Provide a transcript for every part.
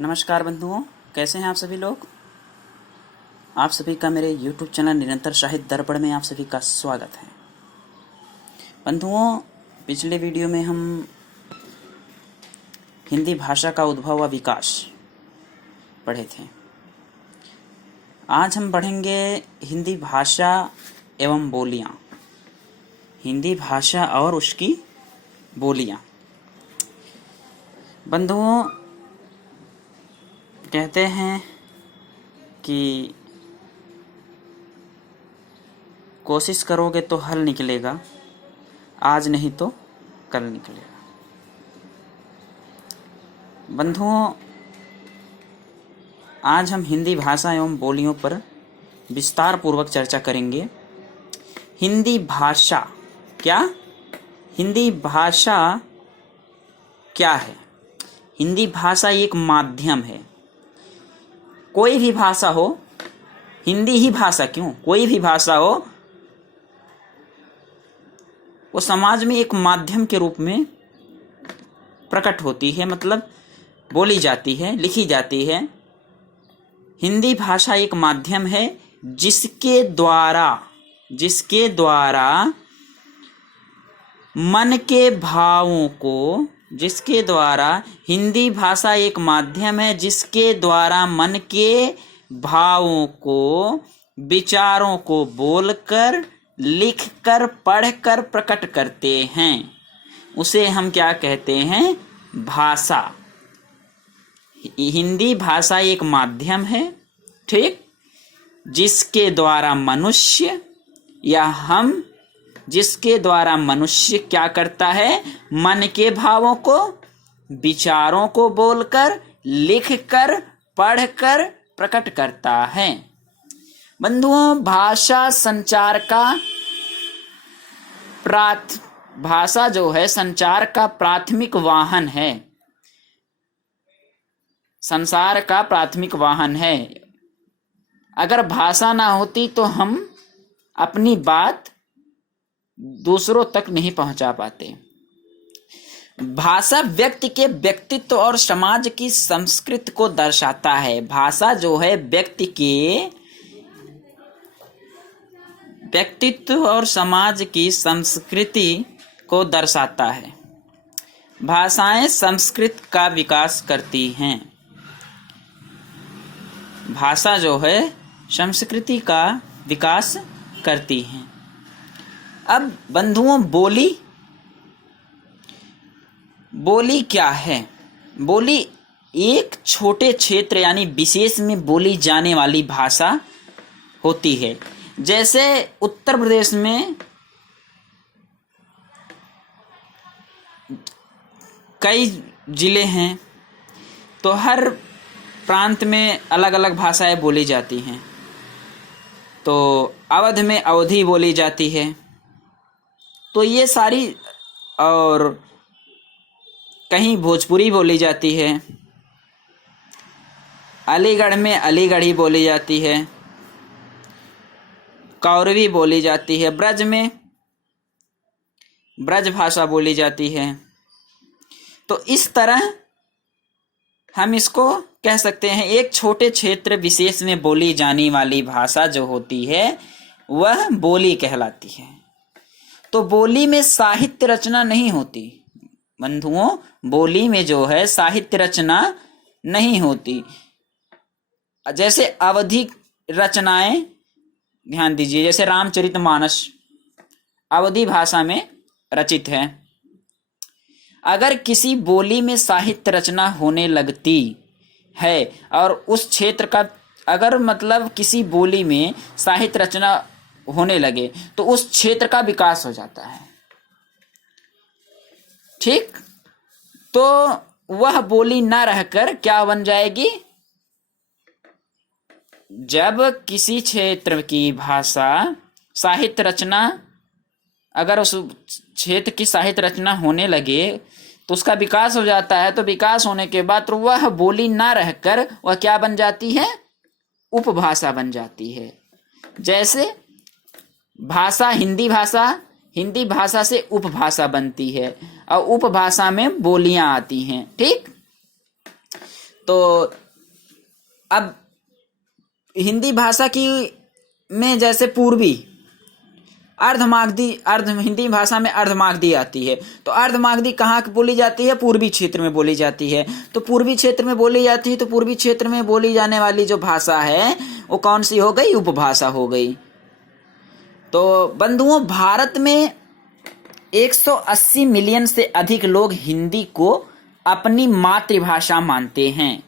नमस्कार बंधुओं, कैसे हैं आप सभी लोग। आप सभी का मेरे YouTube चैनल निरंतर साहित्य दर्पण में आप सभी का स्वागत है। बंधुओं, पिछले वीडियो में हम हिंदी भाषा का उद्भव व विकास पढ़े थे। आज हम पढ़ेंगे हिंदी भाषा एवं बोलियां। हिंदी भाषा और उसकी बोलियां। बंधुओं, कहते हैं कि कोशिश करोगे तो हल निकलेगा, आज नहीं तो कल निकलेगा। बंधुओं, आज हम हिंदी भाषा एवं बोलियों पर विस्तार पूर्वक चर्चा करेंगे। हिंदी भाषा क्या? हिंदी भाषा क्या है? हिंदी भाषा एक माध्यम है। कोई भी भाषा हो, हिंदी ही भाषा क्यों, कोई भी भाषा हो, वो समाज में एक माध्यम के रूप में प्रकट होती है, मतलब बोली जाती है, लिखी जाती है। हिंदी भाषा एक माध्यम है जिसके द्वारा मन के भावों को, जिसके द्वारा हिंदी भाषा एक माध्यम है जिसके द्वारा मन के भावों को, विचारों को बोलकर, लिखकर, पढ़कर प्रकट करते हैं। उसे हम क्या कहते हैं? भाषा। हिंदी भाषा एक माध्यम है, ठीक, जिसके द्वारा मनुष्य या हम, जिसके द्वारा मनुष्य क्या करता है? मन के भावों को, विचारों को बोलकर, लिखकर, पढ़कर प्रकट करता है। बंधुओं, भाषा संचार का भाषा जो है संचार का प्राथमिक वाहन है, संसार का प्राथमिक वाहन है। अगर भाषा ना होती तो हम अपनी बात दूसरों तक नहीं पहुंचा पाते। भाषा व्यक्ति के व्यक्तित्व और समाज की संस्कृति को दर्शाता है। भाषा जो है व्यक्ति के व्यक्तित्व और समाज की संस्कृति को दर्शाता है। भाषाएं संस्कृति का विकास करती हैं। भाषा जो है संस्कृति का विकास करती हैं। अब बंधुओं, बोली क्या है? बोली एक छोटे क्षेत्र यानी विशेष में बोली जाने वाली भाषा होती है। जैसे उत्तर प्रदेश में कई जिले हैं, तो हर प्रांत में अलग अलग भाषाएं बोली जाती हैं। तो अवध में अवधी बोली जाती है। तो ये सारी, और कहीं भोजपुरी बोली जाती है, अलीगढ़ में अलीगढ़ी बोली जाती है, कौरवी बोली जाती है, ब्रज में ब्रज भाषा बोली जाती है। तो इस तरह हम इसको कह सकते हैं, एक छोटे क्षेत्र विशेष में बोली जाने वाली भाषा जो होती है वह बोली कहलाती है। तो बोली में साहित्य रचना नहीं होती। बंधुओं, बोली में जो है साहित्य रचना नहीं होती। जैसे अवधी रचनाएं, ध्यान दीजिए, जैसे रामचरितमानस अवधी भाषा में रचित है। अगर किसी बोली में साहित्य रचना होने लगती है और उस क्षेत्र का, अगर मतलब किसी बोली में साहित्य रचना होने लगे तो उस क्षेत्र का विकास हो जाता है, ठीक। तो वह बोली ना रहकर क्या बन जाएगी? जब किसी क्षेत्र की भाषा साहित्य रचना, अगर उस क्षेत्र की साहित्य रचना होने लगे तो उसका विकास हो जाता है। तो विकास होने के बाद तो वह बोली ना रहकर वह क्या बन जाती है? उपभाषा बन जाती है। जैसे भाषा, हिंदी भाषा से उपभाषा बनती है और उपभाषा में बोलियां आती हैं, ठीक। तो अब हिंदी भाषा की में जैसे पूर्वी हिंदी भाषा में अर्धमागधी आती है। तो अर्धमागधी कहाँ बोली जाती है? पूर्वी क्षेत्र में बोली जाती है। तो पूर्वी क्षेत्र में बोली जाती है, तो पूर्वी क्षेत्र में बोली जाने वाली जो भाषा है वो कौन सी हो गई? उपभाषा हो गई। तो बंधुओं, भारत में 180 मिलियन से अधिक लोग हिंदी को अपनी मातृभाषा मानते हैं।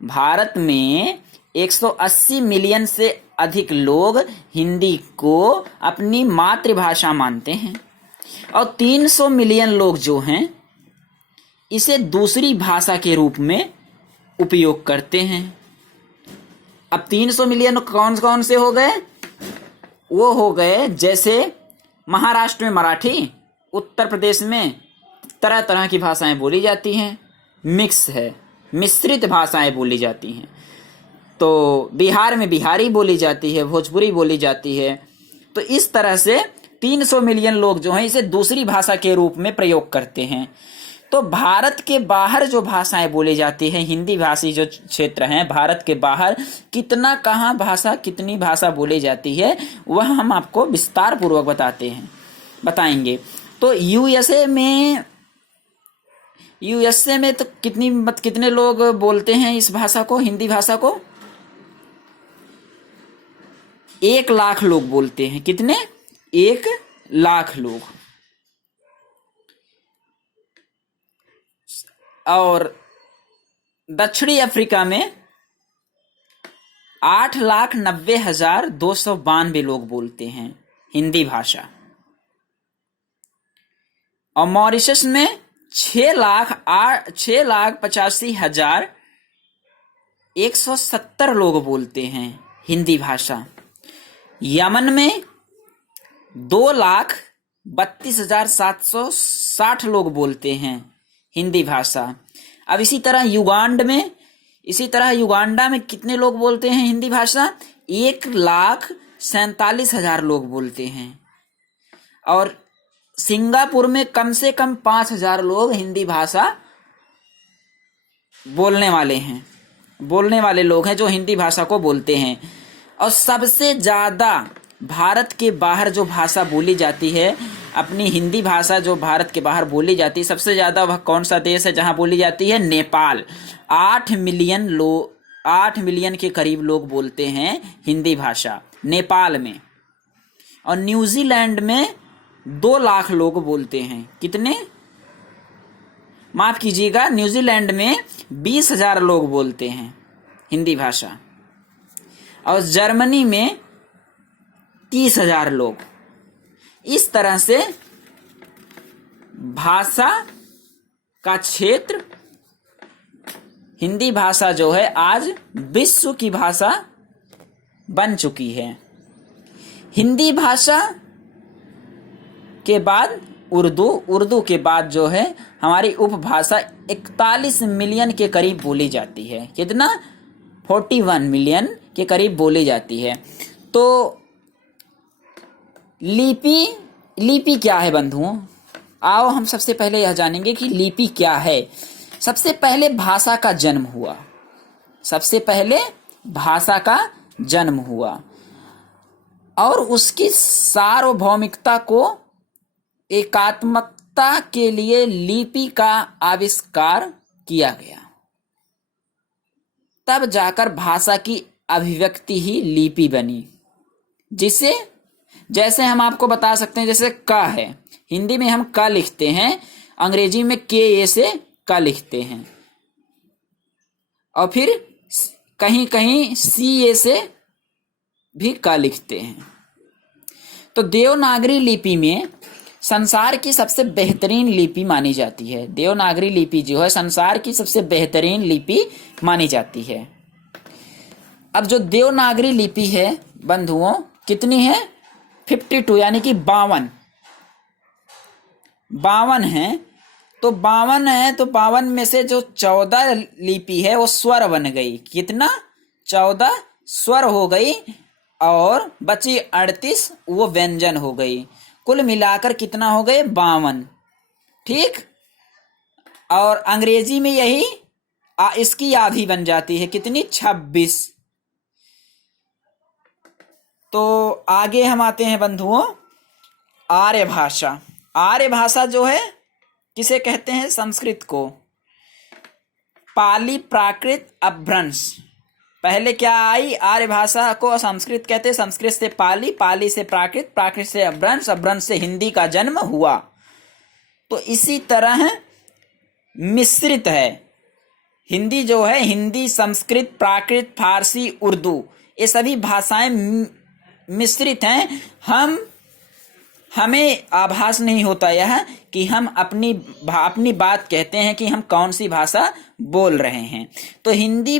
भारत में 180 मिलियन से अधिक लोग हिंदी को अपनी मातृभाषा मानते हैं और 300 मिलियन लोग जो हैं इसे दूसरी भाषा के रूप में उपयोग करते हैं। अब 300 मिलियन कौन कौन से हो गए? वो हो गए जैसे महाराष्ट्र में मराठी, उत्तर प्रदेश में तरह तरह की भाषाएं बोली जाती हैं, मिक्स है, मिश्रित भाषाएं बोली जाती हैं। तो बिहार में बिहारी बोली जाती है, भोजपुरी बोली जाती है। तो इस तरह से 300 मिलियन लोग जो हैं इसे दूसरी भाषा के रूप में प्रयोग करते हैं। तो भारत के बाहर जो भाषाएं बोली जाती हैं, हिंदी भाषी जो क्षेत्र हैं, भारत के बाहर कितनी भाषा बोली जाती है वह हम आपको विस्तार पूर्वक बताएंगे। तो यूएसए में तो कितने लोग बोलते हैं इस भाषा को, हिंदी भाषा को? 1 लाख लोग बोलते हैं। कितने? 1 लाख लोग। और दक्षिणी अफ्रीका में 8,90,292 लोग बोलते हैं हिंदी भाषा। और मॉरिशस में 6,85,170 लोग बोलते हैं हिंदी भाषा। यमन में 2,32,760 लोग बोलते हैं हिंदी भाषा। अब इसी तरह युगांडा में कितने लोग बोलते हैं हिंदी भाषा? 1,47,000 लोग बोलते हैं। और सिंगापुर में कम से कम 5,000 लोग हिंदी भाषा बोलने वाले लोग हैं जो हिंदी भाषा को बोलते हैं। और सबसे ज़्यादा भारत के बाहर जो भाषा बोली जाती है, अपनी हिंदी भाषा जो भारत के बाहर बोली जाती है, सबसे ज़्यादा वह कौन सा देश है जहां बोली जाती है? नेपाल। 8 मिलियन के करीब लोग बोलते हैं हिंदी भाषा नेपाल में। और न्यूजीलैंड में 2 लाख लोग बोलते हैं। कितने? माफ कीजिएगा, न्यूजीलैंड में 20,000 लोग बोलते हैं हिंदी भाषा। और जर्मनी में 30,000 लोग। इस तरह से भाषा का क्षेत्र, हिंदी भाषा जो है आज विश्व की भाषा बन चुकी है। हिंदी भाषा के बाद उर्दू के बाद जो है हमारी उपभाषा 41 मिलियन के करीब बोली जाती है। कितना? 41 मिलियन के करीब बोली जाती है। तो लिपि क्या है बंधुओं? आओ हम सबसे पहले यह जानेंगे कि लिपि क्या है। सबसे पहले भाषा का जन्म हुआ और उसकी सार्वभौमिकता को एकात्मकता के लिए लिपि का आविष्कार किया गया। तब जाकर भाषा की अभिव्यक्ति ही लिपि बनी। जैसे हम आपको बता सकते हैं, जैसे क है, हिंदी में हम क लिखते हैं, अंग्रेजी में के से क लिखते हैं, और फिर कहीं कहीं सी से भी क लिखते हैं। तो देवनागरी लिपि में संसार की सबसे बेहतरीन लिपि मानी जाती है। देवनागरी लिपि जो है संसार की सबसे बेहतरीन लिपि मानी जाती है। अब जो देवनागरी लिपि है बंधुओं, कितनी है? 52, यानी कि 52 है। तो 52 में से जो 14 लिपि है वो स्वर बन गई। कितना? 14 स्वर हो गई और बची 38 वो व्यंजन हो गई। कुल मिलाकर कितना हो गए? 52। ठीक। और अंग्रेजी में यही इसकी आधी बन जाती है कितनी, 26। तो आगे हम आते हैं बंधुओं, आर्य भाषा। आर्य भाषा जो है किसे कहते हैं, संस्कृत को। पाली प्राकृत अपभ्रंश, पहले क्या आई, आर्य भाषा को संस्कृत कहते हैं, संस्कृत से पाली, पाली से प्राकृत, प्राकृत से अपभ्रंश, अपभ्रंश से हिंदी का जन्म हुआ। तो इसी तरह मिश्रित है हिंदी जो है, हिंदी, संस्कृत, प्राकृत, फारसी, उर्दू, ये सभी भाषाएं मिश्रित हैं। हमें आभास नहीं होता यह कि हम अपनी बात कहते हैं कि हम कौन सी भाषा बोल रहे हैं। तो हिंदी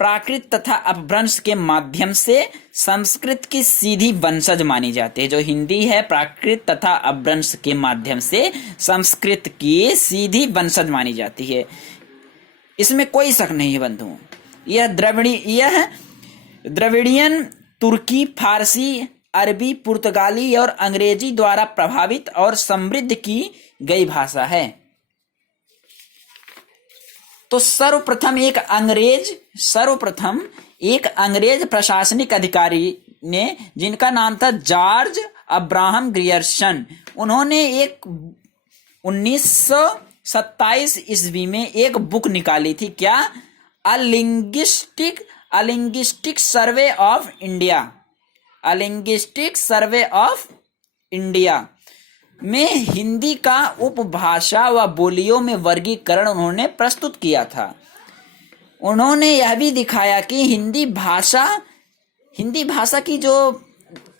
प्राकृत तथा अपभ्रंश के माध्यम से संस्कृत की सीधी वंशज मानी जाती है। जो हिंदी है प्राकृत तथा अपभ्रंश के माध्यम से संस्कृत की सीधी वंशज मानी जाती है, इसमें कोई शक नहीं है बंधुओं। यह द्रविड़ियन, तुर्की, फारसी, अरबी, पुर्तगाली और अंग्रेजी द्वारा प्रभावित और समृद्ध की गई भाषा है। तो सर्वप्रथम एक अंग्रेज प्रशासनिक अधिकारी ने, जिनका नाम था जॉर्ज अब्राहम ग्रियर्सन, उन्होंने 1927 ईस्वी में एक बुक निकाली थी, क्या, a linguistic survey of India. A linguistic survey of India में हिंदी का उपभाषा व बोलियों में वर्गीकरण उन्होंने प्रस्तुत किया था। उन्होंने यह भी दिखाया कि हिंदी भाषा की जो,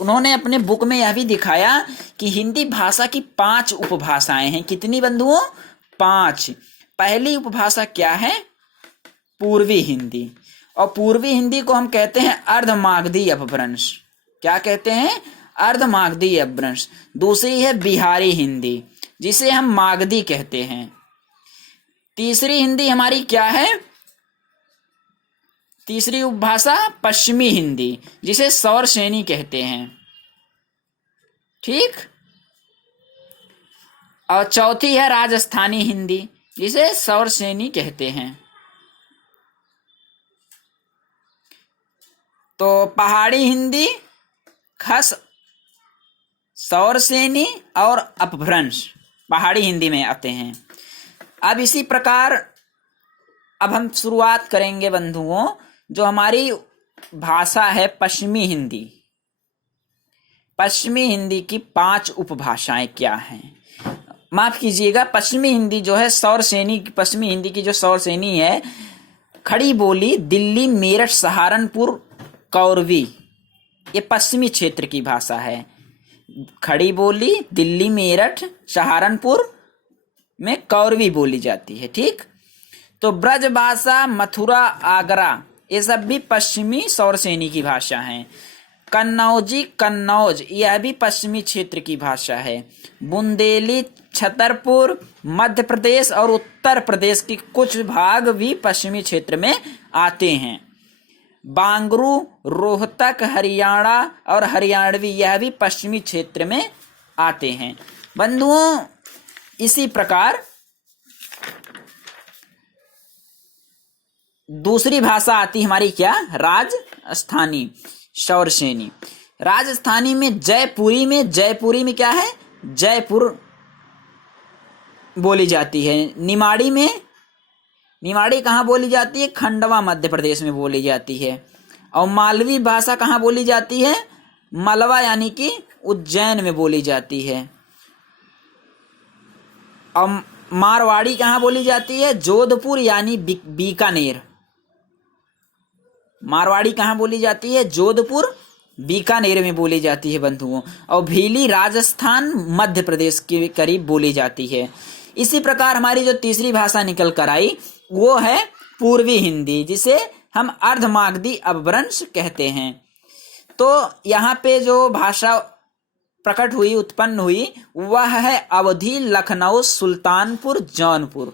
उन्होंने अपने बुक में यह भी दिखाया कि हिंदी भाषा की 5 उपभाषाएं हैं। कितनी बंधुओं, 5। पहली उपभाषा क्या है, पूर्वी हिंदी, और पूर्वी हिंदी को हम कहते हैं अर्धमागधी अपभ्रंश। क्या कहते हैं, अर्धमागधी अपभ्रंश। दूसरी है बिहारी हिंदी, जिसे हम मागधी कहते हैं। तीसरी हिंदी हमारी क्या है, तीसरी उपभाषा पश्चिमी हिंदी, जिसे सौरसेनी कहते हैं, ठीक। और चौथी है राजस्थानी हिंदी, जिसे सौरसेनी कहते हैं। तो पहाड़ी हिंदी, खस, सौरसेनी और अपभ्रंश पहाड़ी हिंदी में आते हैं। अब इसी प्रकार अब हम शुरुआत करेंगे बंधुओं, जो हमारी भाषा है पश्चिमी हिंदी। पश्चिमी हिंदी की 5 उपभाषाएं क्या हैं, माफ कीजिएगा, पश्चिमी हिंदी जो है सौरसेनी, पश्चिमी हिंदी की जो सौरसेनी है, खड़ी बोली, दिल्ली, मेरठ, सहारनपुर, कौरवी, ये पश्चिमी क्षेत्र की भाषा है। खड़ी बोली दिल्ली, मेरठ, सहारनपुर में कौरवी बोली जाती है, ठीक। तो ब्रज भाषा, मथुरा, आगरा, ये सब भी पश्चिमी सौरसेनी की भाषा हैं। कन्नौजी, कन्नौज, यह भी पश्चिमी क्षेत्र की भाषा है। बुंदेली, छतरपुर, मध्य प्रदेश और उत्तर प्रदेश की कुछ भाग भी पश्चिमी क्षेत्र में आते हैं। बांगरू, रोहतक, हरियाणा और हरियाणवी, यह भी पश्चिमी क्षेत्र में आते हैं। बंधुओं, इसी प्रकार दूसरी भाषा आती हमारी क्या, राजस्थानी सौरसेनी। राजस्थानी में जयपुरी में क्या है, जयपुर बोली जाती है। निमाड़ी कहाँ बोली जाती है, खंडवा मध्य प्रदेश में बोली जाती है। और मालवी भाषा कहाँ बोली जाती है, मलवा यानी कि उज्जैन में बोली जाती है। और मारवाड़ी कहाँ बोली जाती है, जोधपुर यानी बीकानेर। मारवाड़ी कहाँ बोली जाती है, जोधपुर, बीकानेर में बोली जाती है बंधुओं। और भीली राजस्थान, मध्य प्रदेश के करीब बोली जाती है। इसी प्रकार हमारी जो तीसरी भाषा निकल कर आई वो है पूर्वी हिंदी, जिसे हम अर्धमागधी अपभ्रंश कहते हैं। तो यहाँ पे जो भाषा प्रकट हुई, उत्पन्न हुई, वह है अवधी, लखनऊ, सुल्तानपुर, जौनपुर।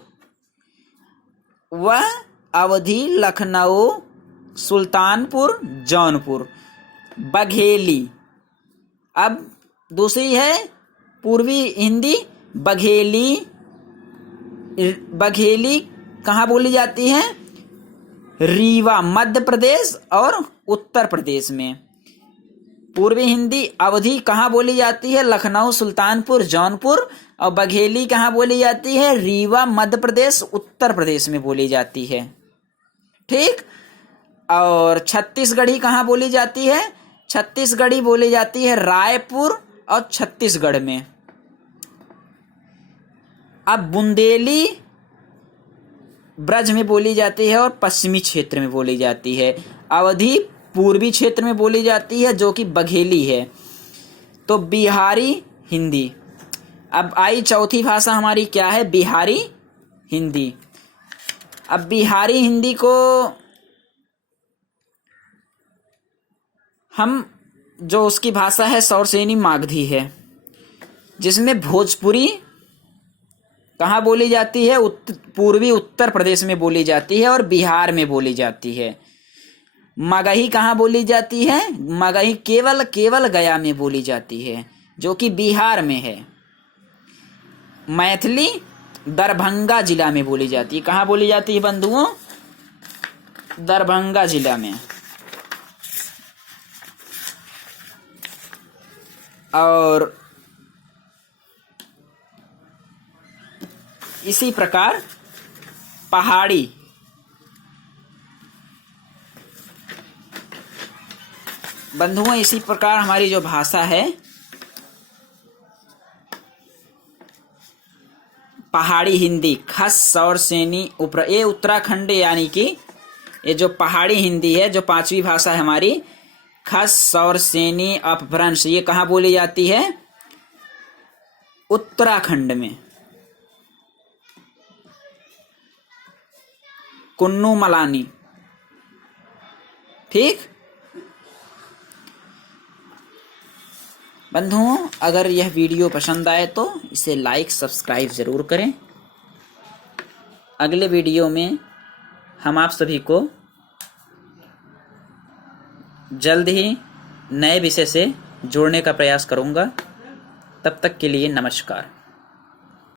वह अवधी, लखनऊ, सुल्तानपुर, जौनपुर, बघेली। अब दूसरी है पूर्वी हिंदी, बघेली कहाँ बोली जाती है? रीवा मध्य प्रदेश और उत्तर प्रदेश में। पूर्वी हिंदी अवधी कहाँ बोली जाती है? लखनऊ, सुल्तानपुर, जौनपुर। और बघेली कहाँ बोली जाती है? रीवा मध्य प्रदेश, उत्तर प्रदेश में बोली जाती है। ठीक। और छत्तीसगढ़ी कहाँ बोली जाती है? छत्तीसगढ़ी बोली जाती है रायपुर और छत्तीसगढ़ में। अब बुंदेली ब्रज में बोली जाती है और पश्चिमी क्षेत्र में बोली जाती है। अवधी पूर्वी क्षेत्र में बोली जाती है जो कि बघेली है। तो बिहारी हिंदी। अब आई चौथी भाषा हमारी क्या है? बिहारी हिंदी। अब बिहारी हिंदी को हम जो उसकी भाषा है सौरसेनी मागधी है, जिसमें भोजपुरी कहाँ बोली जाती है? पूर्वी उत्तर प्रदेश में बोली जाती है और बिहार में बोली जाती है। मगही कहाँ बोली जाती है? मगही केवल गया में बोली जाती है जो कि बिहार में है। मैथिली दरभंगा जिला में बोली जाती है। कहाँ बोली जाती है बंधुओं? दरभंगा जिला में। और इसी प्रकार पहाड़ी बंधुओं, इसी प्रकार हमारी जो भाषा है पहाड़ी हिंदी, खस सौरसेनी ये उत्तराखंड, यानी कि ये जो पहाड़ी हिंदी है, जो पांचवी भाषा है हमारी, खस सौरसेनी अपभ्रंश, ये कहाँ बोली जाती है? उत्तराखंड में। कुन्नू मलानी। ठीक बंधुओं, अगर यह वीडियो पसंद आए तो इसे लाइक सब्सक्राइब ज़रूर करें। अगले वीडियो में हम आप सभी को जल्द ही नए विषय से जोड़ने का प्रयास करूंगा। तब तक के लिए नमस्कार।